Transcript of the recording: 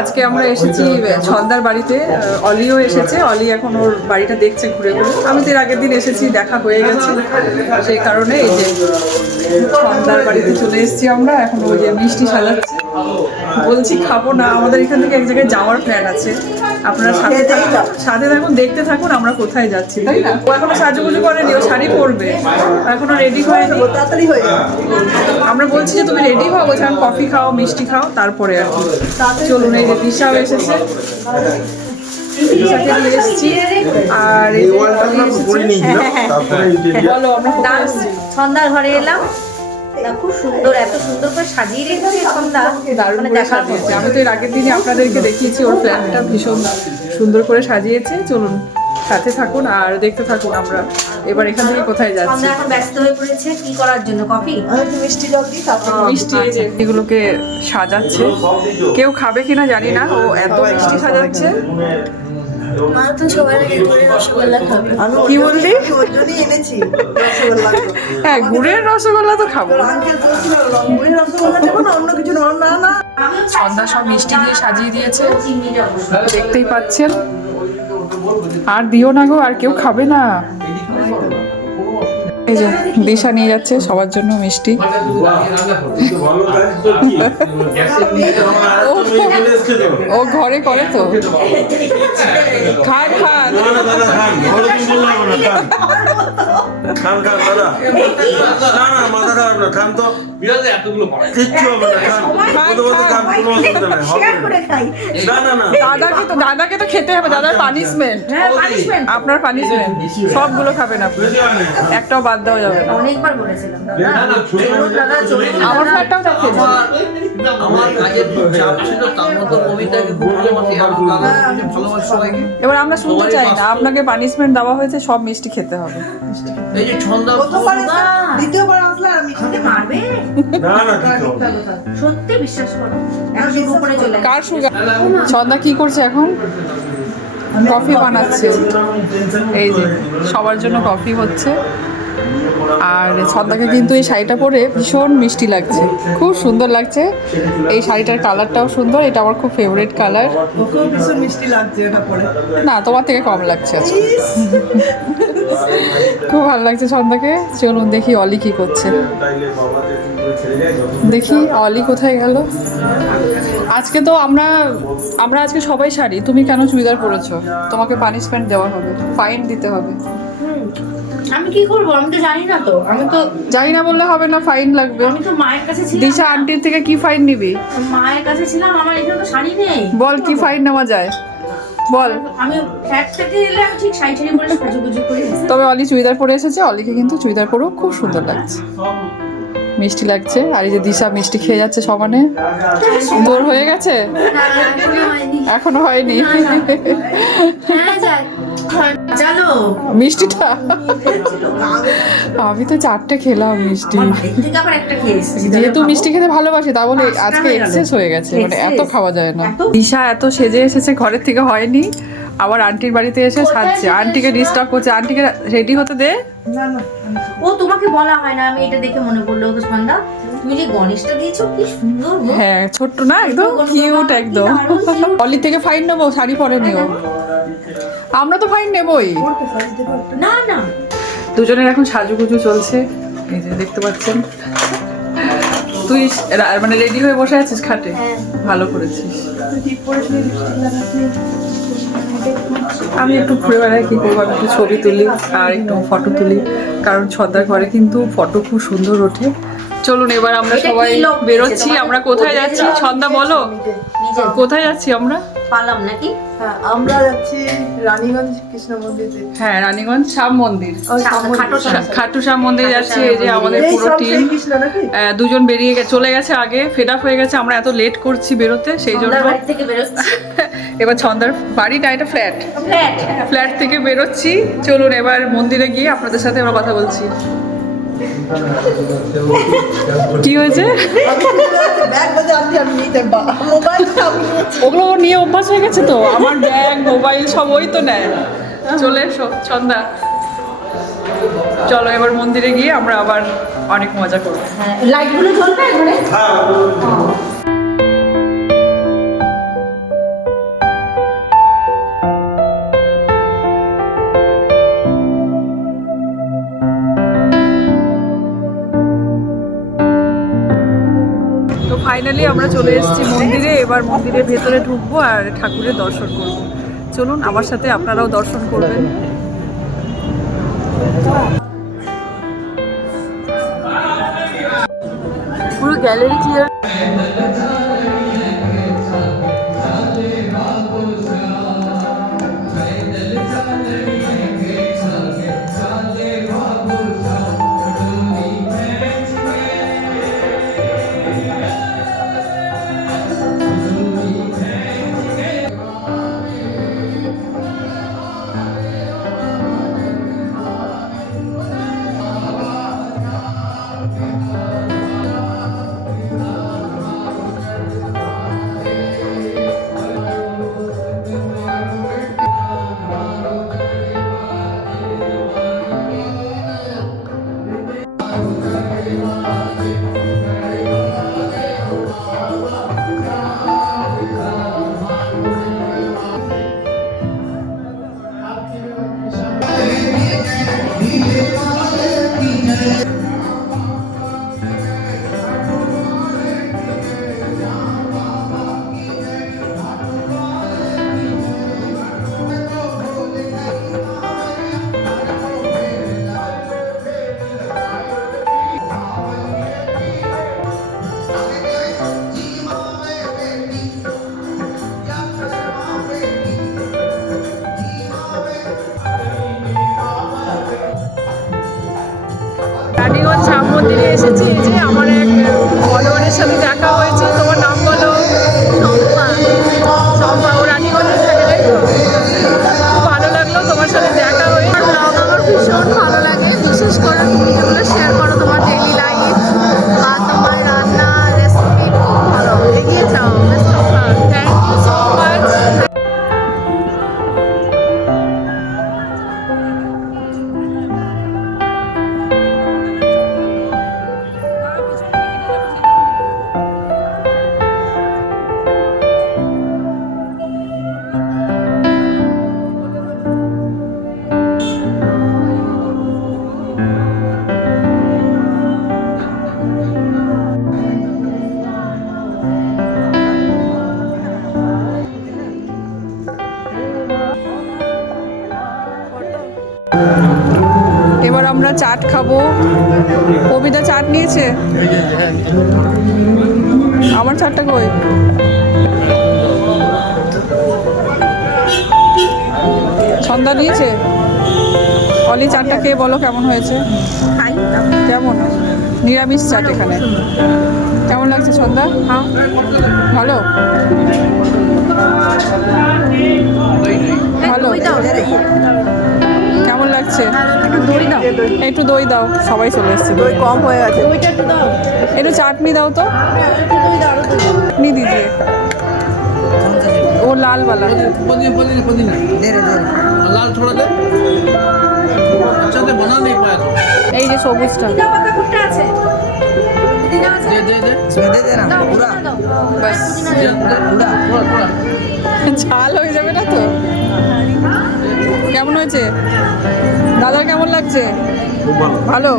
আজকে আমরা এসেছি ছন্দার বাড়িতে অলিও এসেছে। অলি এখন ওর বাড়িটা দেখছে ঘুরে ঘুরে। আমি তো এর আগের দিন এসেছি দেখা হয়ে গেছে। সেই কারণে এই যে ছন্দার বাড়িতে চলে এসেছি আমরা। এখন ওই যে মিষ্টি সাজাচ্ছে। বলছি খাব না। আমাদের এখান থেকে এক জায়গায় যাওয়ার প্ল্যান আছে। আপনারা সাথে সাথে থাকুন দেখতে থাকুন আমরা কোথায় যাচ্ছি তাই না? ও এখনও সাজুগুজু করেনি ও শাড়ি পরবে। এখনও রেডি হয়নি। তাড়াতাড়ি হয়ে। আমরা বলছি যে তুমি রেডি হও বলছি আমি কফি খাও মিষ্টি খাও তারপরে আর কি। চলুন এই যে দিশাও এসেছে। আর সন্ধ্যার ঘরে এলাম। খুব সুন্দর এত সুন্দর করে সাজিয়ে রেখেছে সন্ধ্যা। দারুণ মানে দেখার আমি তো এর আগের দিনে আপনাদেরকে দেখিয়েছি ওর প্ল্যানটা ভীষণ সুন্দর করে সাজিয়েছে। চলুন সাথে থাকুন আর দেখতে থাকুন আমরা। এবার এখান থেকে কোথায় যাচ্ছি? সন্ধ্যা এখন ব্যস্ত হয়ে পড়েছে কি করার জন্য? কফি? আমি মিষ্টি জল দিই তারপর মিষ্টি এগুলোকে সাজাচ্ছে। কেউ খাবে কিনা জানি না ও এত মিষ্টি সাজাচ্ছে। মা তো সবার আগে করে রসগোল্লা খাবে। আমি কি বললি? ওর জন্যই এনেছি রসগোল্লা হ্যাঁ গুড়ের রসগোল্লা তো খাব। আঙ্কেল বলছিল লম্বুরের রসগোল্লা দেবো না অন্য কিছু না না না। সন্ধ্যা সব মিষ্টি দিয়ে সাজিয়ে দিয়েছে। দেখতেই পাচ্ছেন। আর দিও না গো, আর কেউ খাবে না। এই যে, দিশা নিয়ে যাচ্ছে সবার জন্য মিষ্টি। ও ঘরে করে তো। খান খান। খান খান দাদা। না না মাথা খারাপ না খান তো। কিচ্ছু হবে না খান। বলতে বলতে খান কোনো অসুবিধা নেই হবে। না। না না। দাদাকে তো দাদাকে তো খেতে হবে দাদার পানিশমেন্ট হ্যাঁ পানিশমেন্ট আপনার পানিশমেন্ট সবগুলো খাবেন আপনি। একটাও বাদ দেওয়া যাবে না। অনেকবার বলেছিলাম আমার ফ্ল্যাটটাও আমার কাজের চাপ ছিল তার মতো কবিতাকে খুব ভালোবাসি সবাইকে। এবার আমরা শুনতে চাই না আপনাকে পানিশমেন্ট দেওয়া হয়েছে সব মিষ্টি খেতে হবে। এই যে ছন্দা দ্বিতীয়বার আসলে আর মিষ্টি মারবে? না না দিতে হবে না। সত্যি বিশ্বাস করো। এখন শুরু চলে কার সুগার ছন্দা কি করছে এখন? কফি বানাচ্ছে। এই যে সবার জন্য কফি হচ্ছে। আর ছন্দাকে কিন্তু এই শাড়িটা পরে ভীষণ মিষ্টি লাগছে। খুব সুন্দর লাগছে। এই শাড়িটার কালারটাও সুন্দর। এটা আমার খুব ফেভারিট কালার ভীষণ মিষ্টি লাগছে ওটা পরে। না তোমার থেকে কম লাগছে আজকে। খুব ভালো লাগছে ছন্দাকে। চলুন দেখি অলি কি করছে। দেখি অলি কোথায় গেল। আজকে তো আমরা আমরা আজকে সবাই শাড়ি। তুমি কেন চুড়িদার পরেছো? তোমাকে পানিশমেন্ট দেওয়া হবে। ফাইন দিতে হবে। আমি কি করব? আমি তো জানি না তো। আমি তো জানি না বললে হবে না ফাইন লাগবে। আমি তো মায়ের কাছে ছিলাম। দিশা আন্টির থেকে কি ফাইন নিবি? মায়ের কাছে ছিলাম আমার এখানে তো শাড়ি নেই। বল কি ফাইন নেওয়া যায়? বল। আমি ফ্ল্যাট থেকে এলে আমি ঠিক শাড়ি শাড়ি করে সাজুগুজু করে। তবে অলি চুড়িদার পরে এসেছে অলিকে কিন্তু চুড়িদার পরেও খুব সুন্দর লাগছে। মিষ্টি লাগছে আর এই যে দিশা মিষ্টি খেয়ে যাচ্ছে সমানে। তোর হয়ে গেছে? এখনও হয়নি। মিষ্টিটা? আমি তো চারটে খেলাম মিষ্টি। যেহেতু মিষ্টি খেতে ভালোবাসি তা বলে আজকে এক্সেস হয়ে গেছে মানে এত খাওয়া যায় না। এত? দিশা এত সেজে এসেছে ঘরের থেকে হয়নি। আবার আন্টির বাড়িতে এসে সাজছে। আন্টিকে ডিস্টার্ব করছে। আন্টিকে রেডি হতে দে। না না ও তোমাকে বলা হয় না আমি এটা দেখে মনে পড়ল সন্ধ্যা। তুমি যে গণেশটা দিয়েছ কি সুন্দর হ্যাঁ ছোট্ট না একদম কিউট একদম। অলি থেকে ফাইন নেব শাড়ি পরে নিও। আমরা তো ফাইন নেবই। না না। দুজনের এখন সাজুগুজু চলছে। এই যে দেখতে পাচ্ছেন? তুই মানে রেডি হয়ে বসে আছিস খাটে? ভালো করেছিস। আমি একটু ঘুরে বেড়াই কি করব? আমি একটু ছবি তুলি আর একটু ফটো তুলি। কারণ ছদ্মার ঘরে কিন্তু ফটো খুব সুন্দর ওঠে। চলুন এবার আমরা সবাই বেরোচ্ছি। আমরা কোথায় যাচ্ছি? ছন্দা বলো। কোথায় যাচ্ছি আমরা? পালাম নাকি? হ্যাঁ, আমরা যাচ্ছি রানীগঞ্জ কৃষ্ণ মন্দিরে। হ্যাঁ রানীগঞ্জ শ্যাম মন্দির। খাটো শ্যাম মন্দির। যাচ্ছি এই যে আমাদের পুরো টিম দুজন বেরিয়ে চলে গেছে আগে ফেড আপ হয়ে গেছে আমরা এত লেট করছি বেরোতে সেই জন্য। সন্ধ্যার বাড়ি থেকে বেরোচ্ছি। এবার ছন্দার বাড়ি না এটা ফ্ল্যাট ফ্ল্যাট ফ্ল্যাট থেকে বেরোচ্ছি। চলুন এবার মন্দিরে গিয়ে আপনাদের সাথে আমরা কথা বলছি। কি হয়েছে? ওগুলো ও নিয়ে অভ্যাস হয়ে গেছে তো? আমার ব্যাগ মোবাইল সব ওই তো নেয়। চলে এসো সন্ধ্যা। চলো এবার মন্দিরে গিয়ে আমরা আবার অনেক মজা করব। হ্যাঁ লাইটগুলো জ্বলবে ঘরে আমরা চলে এসেছি মন্দিরে, এবার মন্দিরের ভেতরে ঢুকবো আর ঠাকুরের দর্শন করব। চলুন, আমার সাথে আপনারাও দর্শন করবেন। পুরো গ্যালারি ক্লিয়ার এবার আমরা চাট খাব। কবিতা চাট নিয়েছে? আমার চাটটা কই? সন্ধ্যা নিয়েছে অলি চাটটা খেয়ে বলো কেমন হয়েছে? কেমন? নিরামিষ চাট এখানে। কেমন লাগছে সন্ধ্যা ভালো? ভালো? কেমন লাগছে? দই দাও। একটু দই দাও। সবাই চলে এসছে। দই কম হয়ে গেছে। একটু চাটনি দাও তো। চাটনি দিদিয়ে ও লাল वाला লাল থোড়া এই যে সবুজটা। আছে। ঝাল হয়ে যাবে না তো? কেমন হয়েছে? দাদার কেমন লাগছে? ভালো?